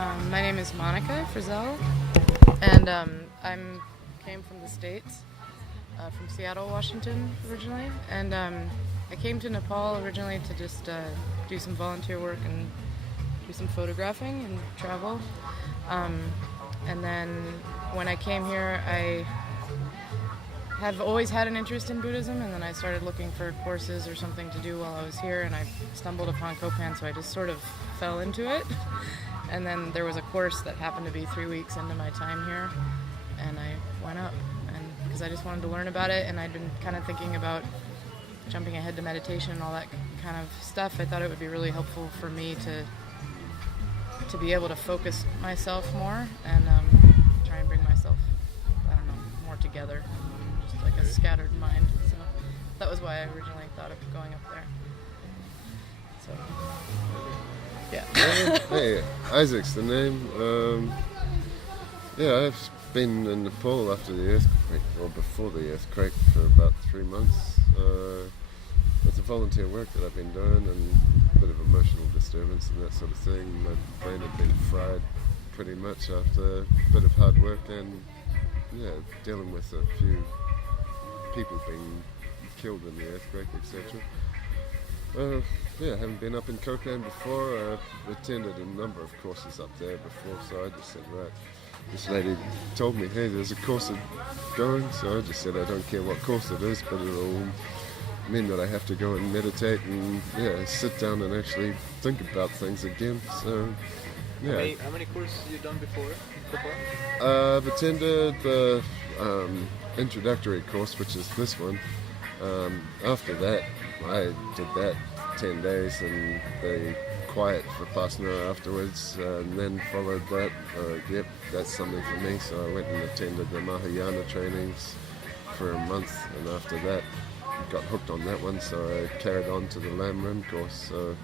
My name is Monica Frizzell, and I came from the States, from Seattle, Washington originally, and I came to Nepal originally to just do some volunteer work and do some photographing and travel. And then when I came here, I have always had an interest in Buddhism, and then I started looking for courses or something to do while I was here, and I stumbled upon Kopan, so I just sort of fell into it. And then there was a course that happened to be 3 weeks into my time here, and I went up, and because I just wanted to learn about it, and I'd been kind of thinking about jumping ahead to meditation and all that kind of stuff. I thought it would be really helpful for me to be able to focus myself more and try and bring myself, I don't know, more together, just like a scattered mind. So that was why I originally thought of going up there. So, yeah. Hey, Isaac's the name. I've been in Nepal after the earthquake, or before the earthquake, for about 3 months. It's a volunteer work that I've been doing, and a bit of emotional disturbance and that sort of thing. My brain had been fried pretty much after a bit of hard work and dealing with a few people being killed in the earthquake, etc. I haven't been up in Kopan before. I've attended a number of courses up there before, so I just said, right, this lady told me, hey, there's a course going, so I just said I don't care what course it is, but it'll mean that I have to go and meditate and sit down and actually think about things again. So How many courses have you done before? I've attended the introductory course, which is this one. After that, I did that 10 days and the quiet Vipassana afterwards, and then followed that. That's something for me, so I went and attended the Mahayana trainings for a month, and after that got hooked on that one, so I carried on to the Lam Rim course. So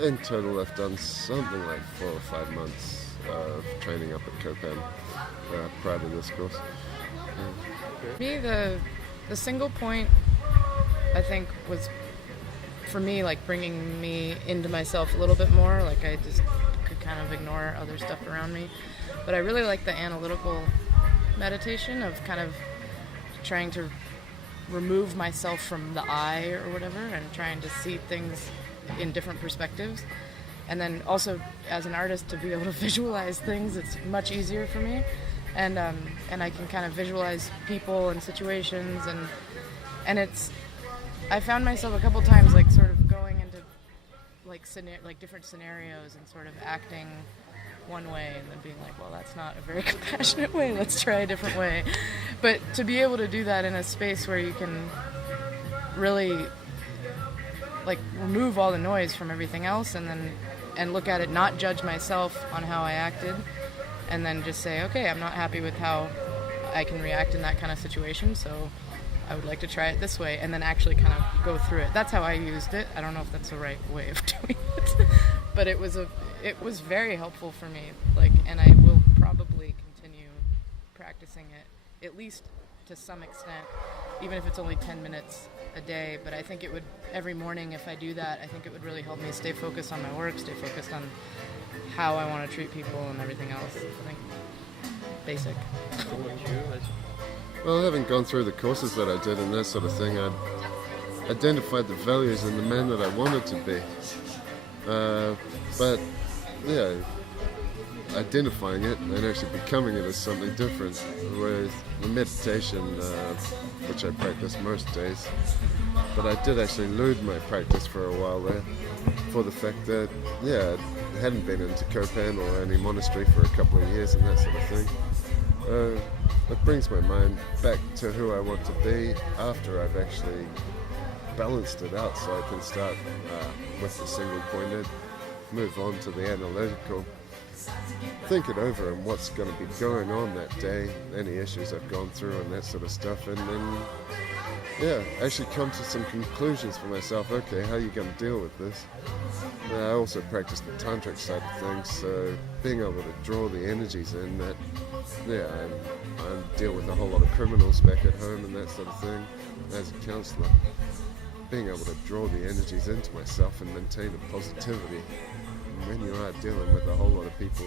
in total I've done something like 4 or 5 months of training up at Kopan prior to this course. For me, the single point, I think, was for me like bringing me into myself a little bit more. Like I just could kind of ignore other stuff around me, but I really like the analytical meditation of kind of trying to remove myself from the I or whatever and trying to see things in different perspectives. And then also as an artist, to be able to visualize things, it's much easier for me. And I can kind of visualize people and situations, and it's, I found myself a couple times like sort of going into like different scenarios and sort of acting one way and then being like, well, that's not a very compassionate way, let's try a different way. But to be able to do that in a space where you can really like remove all the noise from everything else and look at it, not judge myself on how I acted, and then just say, okay, I'm not happy with how I can react in that kind of situation, so I would like to try it this way, and then actually kind of go through it. That's how I used it. I don't know if that's the right way of doing it, but it was very helpful for me. Like, and I will probably continue practicing it, at least to some extent, even if it's only 10 minutes a day. But I think it would, every morning if I do that, I think it would really help me stay focused on my work, stay focused on how I want to treat people and everything else. I think basic. Well, having gone through the courses that I did and that sort of thing, I identified the values in the man that I wanted to be. But identifying it and actually becoming it is something different. With the meditation, which I practice most days, but I did actually lose my practice for a while there, for the fact that I hadn't been into Kopan or any monastery for a couple of years and that sort of thing. It brings my mind back to who I want to be after I've actually balanced it out, so I can start with the single pointed, move on to the analytical, think it over and what's going to be going on that day, any issues I've gone through and that sort of stuff, and then actually come to some conclusions for myself. Okay, how are you going to deal with this? I also practice the tantric side of things, so being able to draw the energies in that, I deal with a whole lot of criminals back at home and that sort of thing as a counsellor. Being able to draw the energies into myself and maintain a positivity when you are dealing with a whole lot of people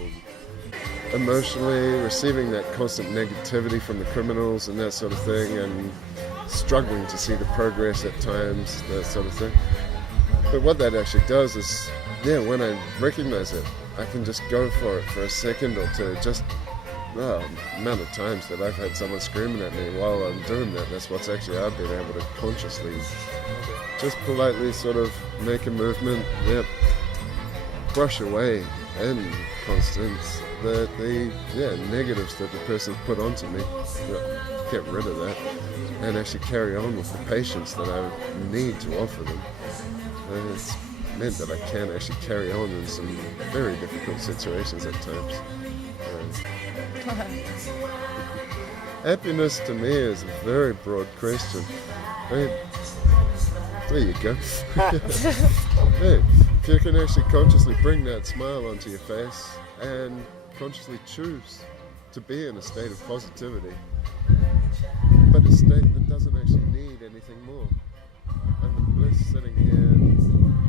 emotionally, receiving that constant negativity from the criminals and that sort of thing, and struggling to see the progress at times, that sort of thing. But what that actually does is, when I recognize it, I can just go for it for a second or two. Just the amount of times that I've had someone screaming at me while I'm doing that, that's what's actually I've been able to consciously, just politely sort of make a movement, brush away any constants, the negatives that the person put onto me, get rid of that, and actually carry on with the patience that I need to offer them. And it's meant that I can actually carry on in some very difficult situations at times. Happiness to me is a very broad question. I mean, there you go. Hey, if you can actually consciously bring that smile onto your face and consciously choose to be in a state of positivity, but a state that doesn't actually need anything more. I'm the bliss sitting here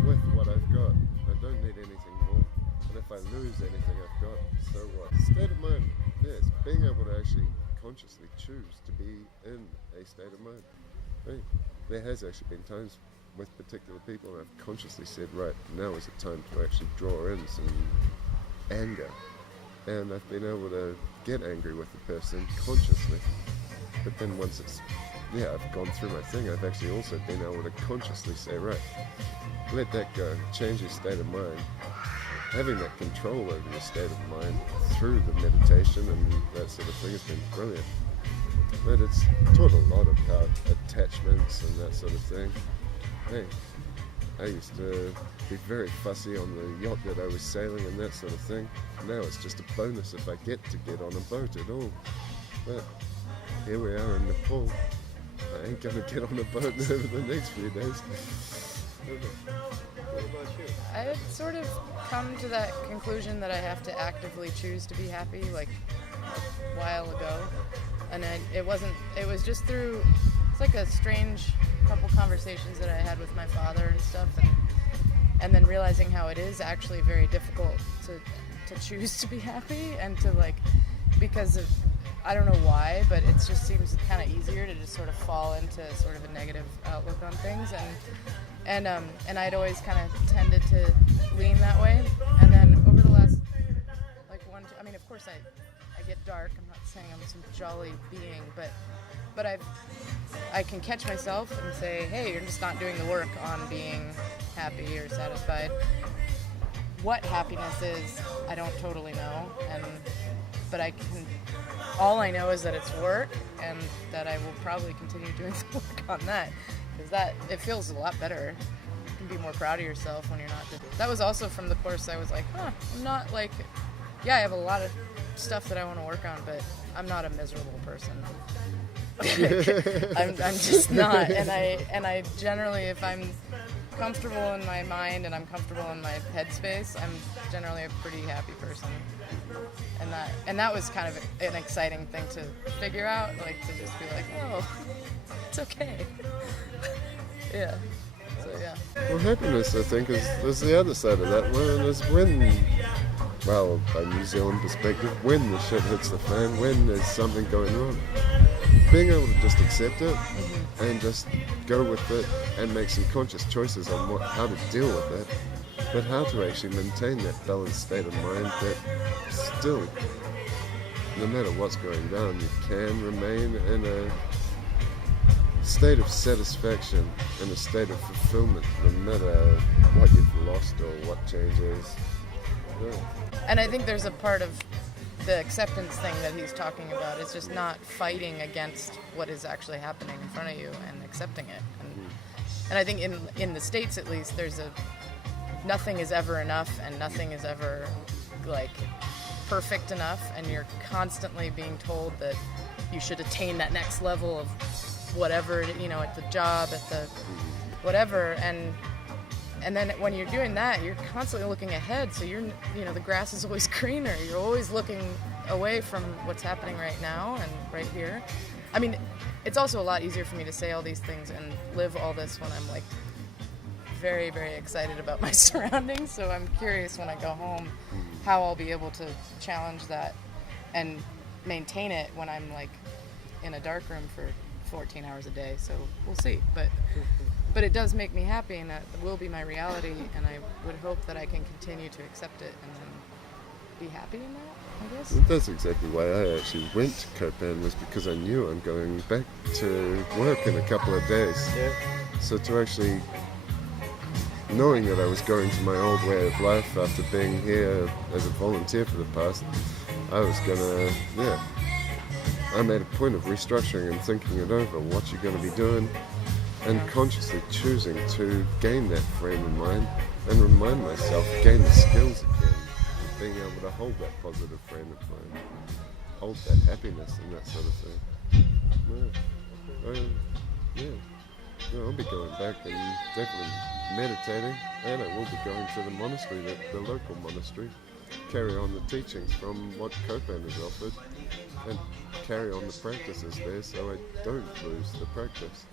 with what I've got. I don't need anything more. And if I lose anything I've got, so what? State of mind, yes, being able to actually consciously choose to be in a state of mind. Hey, there has actually been times with particular people where I've consciously said, right, now is the time to actually draw in some anger. And I've been able to get angry with the person consciously. But then once it's, I've gone through my thing, I've actually also been able to consciously say, right, let that go, change your state of mind. Having that control over your state of mind through the meditation and that sort of thing has been brilliant. But it's taught a lot about attachments and that sort of thing. Hey, I used to be very fussy on the yacht that I was sailing and that sort of thing. Now it's just a bonus if I get on a boat at all. But here we are in Nepal. I ain't going to get on a boat over the next few days. What about you? I had sort of come to that conclusion that I have to actively choose to be happy, like a while ago. And it was just through, it's like a strange couple conversations that I had with my father and stuff, and then realizing how it is actually very difficult to choose to be happy, and to because of, I don't know why, but it just seems kind of easier to just sort of fall into sort of a negative outlook on things, and I'd always kind of tended to lean that way. And then over the last of course I get dark. I'm not saying I'm some jolly being, but I can catch myself and say, hey, you're just not doing the work on being happy or satisfied. What happiness is, I don't totally know, but all I know is that it's work, and that I will probably continue doing the work on that, because it feels a lot better. You can be more proud of yourself when you're not. That was also from the course. I was like, I'm not I have a lot of stuff that I want to work on, but I'm not a miserable person. I'm just not, and I generally, if I'm comfortable in my mind and I'm comfortable in my headspace, I'm generally a pretty happy person. And that was kind of an exciting thing to figure out, to just be like, oh, it's okay. Yeah. So yeah. Well, happiness, I think, is the other side of that one. Is when, by New Zealand perspective, when the shit hits the fan, when there's something going on, being able to just accept it and just go with it and make some conscious choices on how to deal with it, but how to actually maintain that balanced state of mind that still, no matter what's going down, you can remain in a state of satisfaction, in a state of fulfillment, no matter what you've lost or what changes. Yeah. And I think there's a part of the acceptance thing that he's talking about is just not fighting against what is actually happening in front of you and accepting it. And I think in the States, at least, there's nothing is ever enough, and nothing is ever perfect enough, and you're constantly being told that you should attain that next level of whatever, at the job, at the whatever, and then when you're doing that, you're constantly looking ahead, so the grass is always greener. You're always looking away from what's happening right now and right here. I mean, it's also a lot easier for me to say all these things and live all this when I'm very, very excited about my surroundings. So I'm curious when I go home how I'll be able to challenge that and maintain it when I'm like in a dark room for 14 hours a day. So we'll see. But it does make me happy, and that will be my reality, and I would hope that I can continue to accept it and then be happy in that, I guess. And that's exactly why I actually went to Kopan, was because I knew I'm going back to work in a couple of days. Yeah. So to actually, knowing that I was going to my old way of life after being here as a volunteer for the past, I was gonna, I made a point of restructuring and thinking it over, what you're going to be doing, and consciously choosing to gain that frame of mind and remind myself, gain the skills again, being able to hold that positive frame of mind, hold that happiness and that sort of thing. No, I'll be going back and definitely meditating, and I will be going to the monastery, the local monastery, carry on the teachings from what Kopan has offered, and carry on the practices there so I don't lose the practice.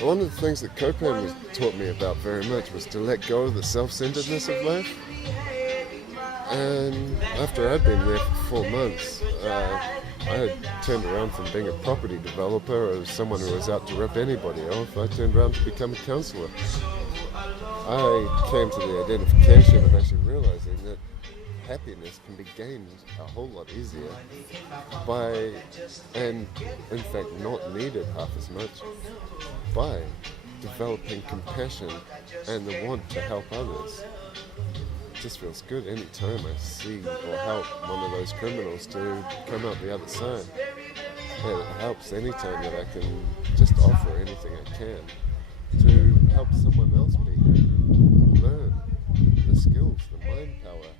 One of the things that Kopan was taught me about very much was to let go of the self-centeredness of life. And after I'd been there for 4 months, I had turned around from being a property developer or someone who was out to rip anybody off. I turned around to become a counsellor. I came to the identification of actually realizing that happiness can be gained a whole lot easier by, and in fact not needed half as much, by developing compassion and the want to help others. It just feels good any time I see or help one of those criminals to come out the other side. And it helps any time that I can just offer anything I can to help someone else be happy, learn the skills, the mind power.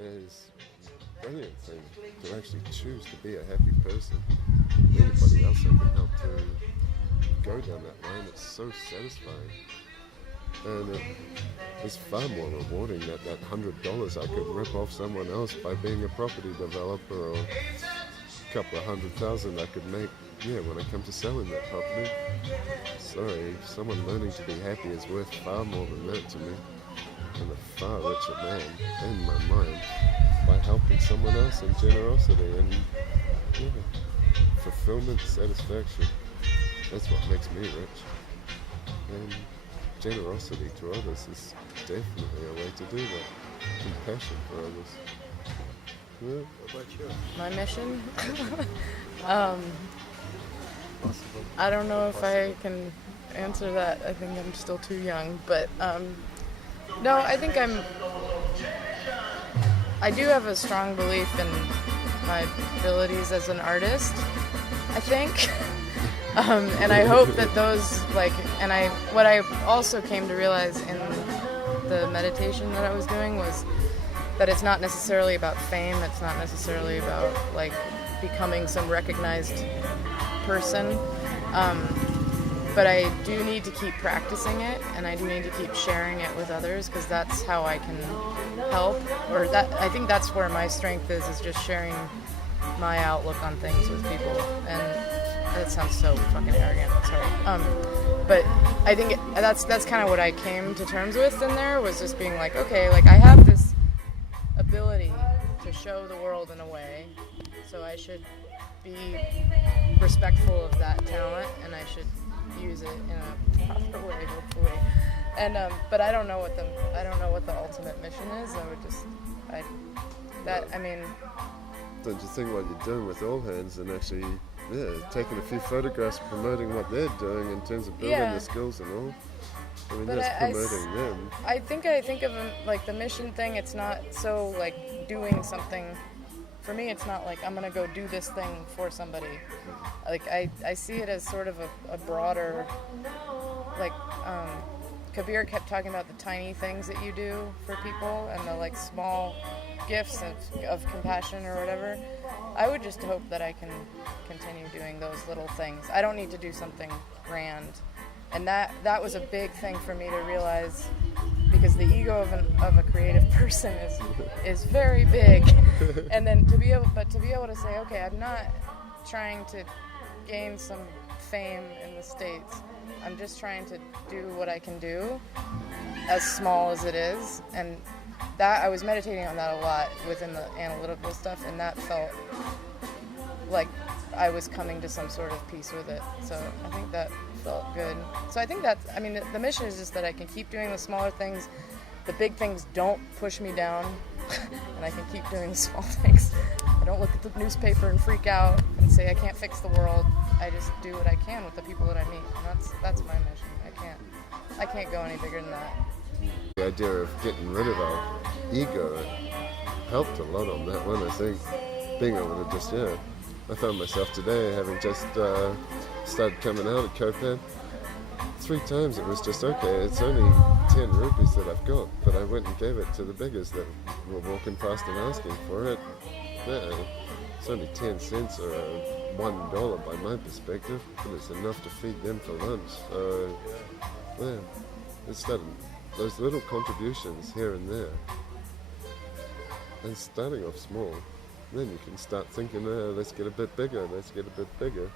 Is a brilliant thing to actually choose to be a happy person. Anybody else I can help to go down that line, it's so satisfying. And it's far more rewarding that $100 I could rip off someone else by being a property developer, or a couple of $100,000 I could make when I come to selling that property. Sorry, someone learning to be happy is worth far more than that to me. I'm a far richer man in my mind by helping someone else in generosity and fulfillment, satisfaction. That's what makes me rich. And generosity to others is definitely a way to do that. Compassion for others. Yeah. What about you? My mission? I don't know if I can answer that. I think I'm still too young, but no, I think I do have a strong belief in my abilities as an artist, I think. And I hope that those, what I also came to realize in the meditation that I was doing was that it's not necessarily about fame, it's not necessarily about, becoming some recognized person. But I do need to keep practicing it, and I do need to keep sharing it with others, because that's how I can help, I think that's where my strength is just sharing my outlook on things with people. And that sounds so fucking arrogant, sorry. But I think that's kind of what I came to terms with in there, was just being like, okay, I have this ability to show the world in a way, so I should be respectful of that talent, and I should use it in a proper way, hopefully. And but I don't know what the ultimate mission is. Don't you think what you're doing with All Hands and actually taking a few photographs, promoting what they're doing in terms of building the skills and all? I mean, that's promoting them. I think of the mission thing. It's not so doing something. For me, it's not I'm gonna go do this thing for somebody. I see it as sort of a broader, Kabir kept talking about the tiny things that you do for people and the small gifts of compassion or whatever. I would just hope that I can continue doing those little things. I don't need to do something grand. And that was a big thing for me to realize, because the ego of a creative person is very big. And then to be able to say, okay, I'm not trying to gain some fame in the States. I'm just trying to do what I can do, as small as it is. And that I was meditating on that a lot within the analytical stuff, and that felt like I was coming to some sort of peace with it. So I think that felt good. So I think that's, I mean, the mission is just that I can keep doing the smaller things. The big things don't push me down, and I can keep doing the small things. I don't look at the newspaper and freak out and say I can't fix the world. I just do what I can with the people that I meet, and that's my mission. I can't go any bigger than that. The idea of getting rid of our ego helped a lot on that one, I think. Being able to just, I found myself today having just started coming out at Kopan. 3 times it was just, okay, it's only 10 rupees that I've got, but I went and gave it to the beggars that were walking past and asking for it. Yeah, it's only 10 cents or $1 by my perspective, but it's enough to feed them for lunch. So, yeah, it started, those little contributions here and there, and starting off small, then you can start thinking, let's get a bit bigger, let's get a bit bigger.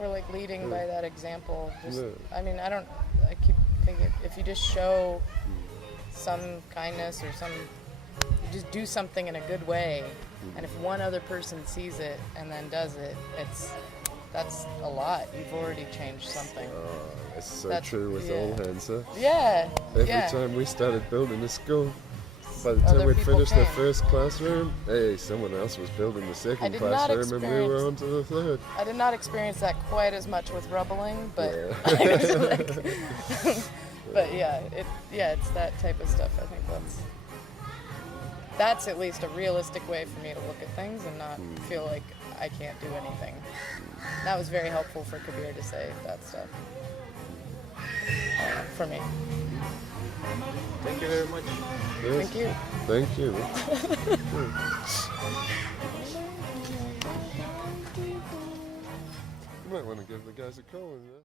Or like leading by that example. Just, I mean, I keep thinking, if you just show some kindness or you just do something in a good way, and if one other person sees it and then does it, that's a lot. You've already changed something. It's so true with all hands, huh? Yeah. Every time we started building a school, by the time we'd finished the first classroom, hey, someone else was building the second classroom and we were on to the third. I did not experience that quite as much with rubbling, but but it's that type of stuff. I think that's at least a realistic way for me to look at things and not feel like I can't do anything. That was very helpful for Kabir to say that stuff for me. Thank you very much. Yes. Thank you. Thank you. You might want to give the guys a call.